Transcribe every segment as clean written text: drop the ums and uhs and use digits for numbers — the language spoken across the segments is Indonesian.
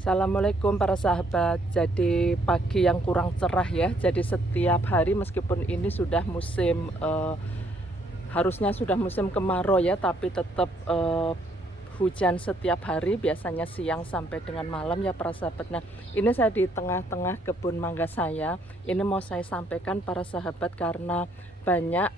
Assalamualaikum para sahabat. Jadi pagi yang kurang cerah ya. Jadi setiap hari meskipun ini sudah musim harusnya sudah musim kemarau ya, tapi tetap hujan setiap hari, biasanya siang sampai dengan malam ya para sahabat. Nah, ini saya di tengah-tengah kebun mangga saya. Ini mau saya sampaikan para sahabat karena banyak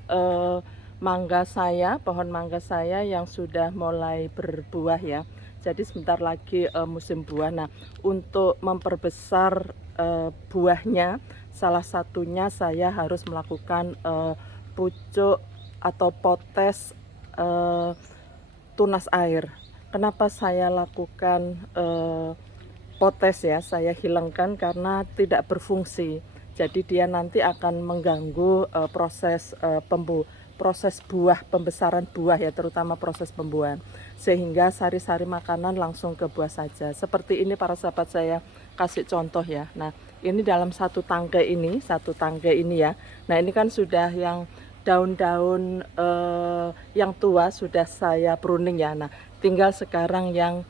mangga saya, pohon mangga saya yang sudah mulai berbuah ya. Jadi sebentar lagi musim buah. Nah, untuk memperbesar buahnya, salah satunya saya harus melakukan pucuk atau potes tunas air. Kenapa saya lakukan potes ya? Saya hilangkan karena tidak berfungsi. Jadi dia nanti akan mengganggu proses buah, pembesaran buah ya, terutama proses pembuahan, sehingga sari-sari makanan langsung ke buah saja. Seperti ini para sahabat, saya kasih contoh ya. Nah, ini dalam satu tangkai ini ya. Nah, ini kan sudah yang daun-daun yang tua sudah saya pruning ya. Nah, tinggal sekarang yang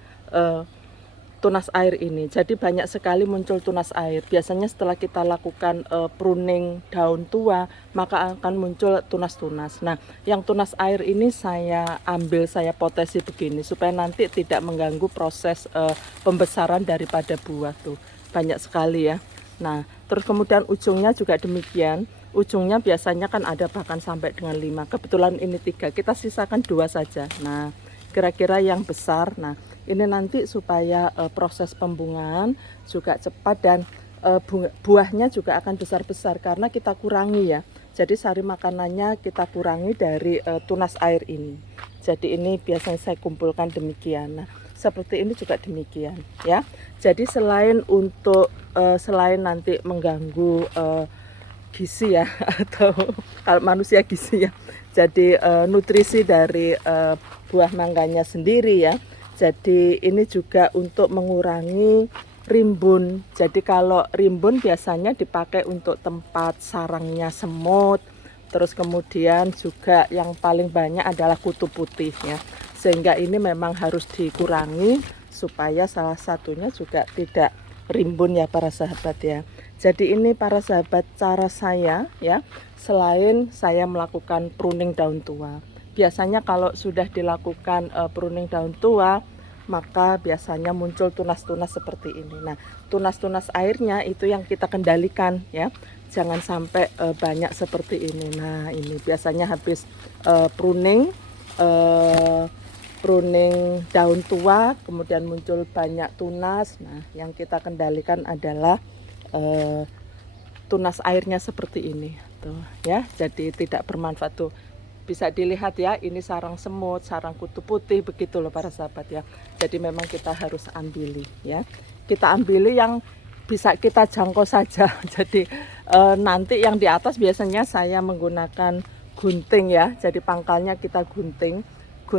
tunas air ini. Jadi banyak sekali muncul tunas air. Biasanya setelah kita lakukan pruning daun tua, maka akan muncul tunas-tunas. Nah, yang tunas air ini saya ambil, saya potesi begini supaya nanti tidak mengganggu proses pembesaran daripada buah tuh. Banyak sekali ya. Nah, terus kemudian ujungnya juga demikian. Ujungnya biasanya kan ada bahkan sampai dengan 5. Kebetulan ini 3. Kita sisakan 2 saja. Nah, kira-kira yang besar. Nah, ini nanti supaya proses pembungaan juga cepat dan buahnya juga akan besar-besar karena kita kurangi ya. Jadi sari makanannya kita kurangi dari tunas air ini. Jadi ini biasanya saya kumpulkan demikian. Nah, seperti ini juga demikian ya. Jadi selain nanti mengganggu gizi ya atau kalau manusia gizi ya. Jadi nutrisi dari buah mangganya sendiri ya. Jadi ini juga untuk mengurangi rimbun. Jadi kalau rimbun biasanya dipakai untuk tempat sarangnya semut. Terus kemudian juga yang paling banyak adalah kutu putih ya. Sehingga ini memang harus dikurangi supaya salah satunya juga tidak rimbun ya para sahabat ya. Jadi ini para sahabat cara saya ya, selain saya melakukan pruning daun tua. Biasanya kalau sudah dilakukan pruning daun tua, maka biasanya muncul tunas-tunas seperti ini. Nah, tunas-tunas airnya itu yang kita kendalikan ya. Jangan sampai banyak seperti ini. Nah, ini biasanya habis pruning daun tua, kemudian muncul banyak tunas. Nah, yang kita kendalikan adalah tunas airnya seperti ini tuh ya. Jadi tidak bermanfaat tuh. Bisa dilihat ya, ini sarang semut, sarang kutu putih begitu loh para sahabat ya. Jadi memang kita harus ambili ya. Kita ambili yang bisa kita jangkau saja. Jadi nanti yang di atas biasanya saya menggunakan gunting ya. Jadi pangkalnya kita gunting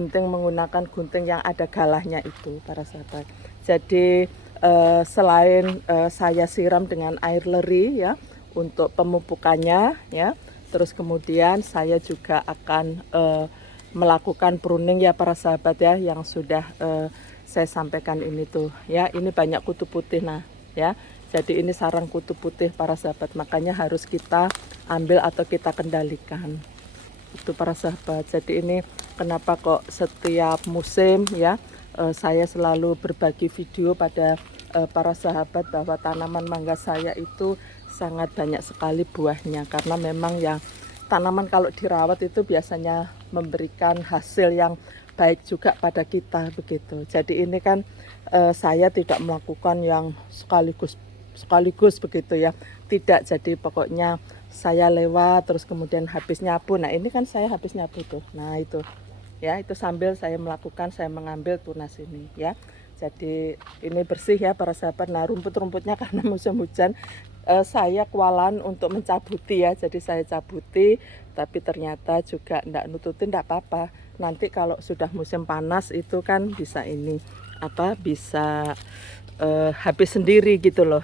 menggunakan gunting yang ada galahnya itu para sahabat. Jadi selain saya siram dengan air leri ya untuk pemupukannya ya. Terus kemudian saya juga akan melakukan pruning ya para sahabat ya, yang sudah saya sampaikan ini tuh ya. Ini banyak kutu putih nah ya. Jadi ini sarang kutu putih para sahabat, makanya harus kita ambil atau kita kendalikan. Itu para sahabat. Jadi ini kenapa kok setiap musim ya saya selalu berbagi video pada para sahabat bahwa tanaman mangga saya itu sangat banyak sekali buahnya, karena memang yang tanaman kalau dirawat itu biasanya memberikan hasil yang baik juga pada kita begitu. Jadi ini kan saya tidak melakukan yang sekaligus begitu ya, tidak. Jadi pokoknya saya lewat terus kemudian habis nyapu. Nah, ini kan saya habis nyapu tuh. Nah, itu ya, itu sambil saya mengambil tunas ini ya. Jadi ini bersih ya para sahabat. Nah, rumput-rumputnya karena musim hujan saya kewalahan untuk mencabuti ya. Jadi saya cabuti, tapi ternyata juga enggak nututin, enggak apa-apa. Nanti kalau sudah musim panas itu kan bisa ini bisa habis sendiri gitu loh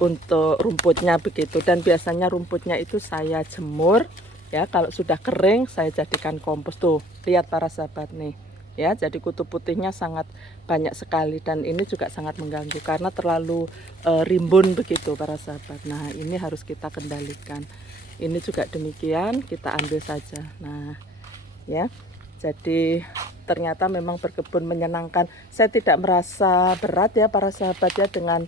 untuk rumputnya begitu. Dan biasanya rumputnya itu saya jemur ya. Kalau sudah kering saya jadikan kompos tuh. Lihat para sahabat nih. ya. Jadi kutu putihnya sangat banyak sekali dan ini juga sangat mengganggu karena terlalu rimbun begitu para sahabat. Nah, ini harus kita kendalikan. Ini juga demikian, kita ambil saja. Nah, ya. Jadi ternyata memang berkebun menyenangkan. Saya tidak merasa berat ya para sahabat ya dengan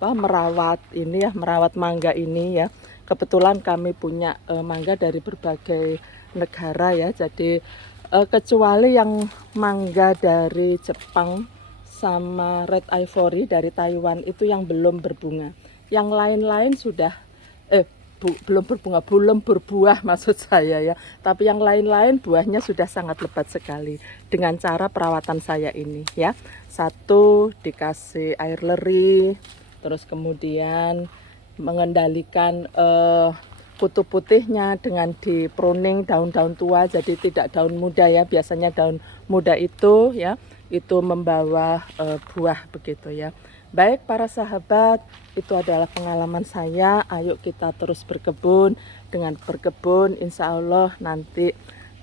merawat ini ya, merawat mangga ini ya. Kebetulan kami punya mangga dari berbagai negara ya. Jadi kecuali yang mangga dari Jepang sama red ivory dari Taiwan itu yang belum berbunga. Yang lain-lain sudah belum berbunga, belum berbuah maksud saya ya. Tapi yang lain-lain buahnya sudah sangat lebat sekali dengan cara perawatan saya ini ya. Satu, dikasih air leri, terus kemudian mengendalikan kutu putihnya dengan di pruning daun-daun tua jadi tidak daun muda ya. Biasanya daun muda itu ya itu membawa buah begitu ya. Baik para sahabat, itu adalah pengalaman saya. Ayo kita terus berkebun. Dengan berkebun insya Allah nanti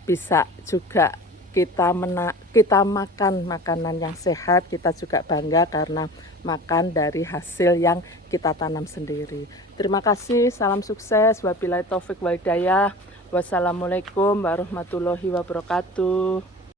bisa juga kita makan makanan yang sehat. Kita juga bangga karena makan dari hasil yang kita tanam sendiri. Terima kasih, salam sukses. Wabillahi taufik wal hidayah. Wassalamualaikum warahmatullahi wabarakatuh.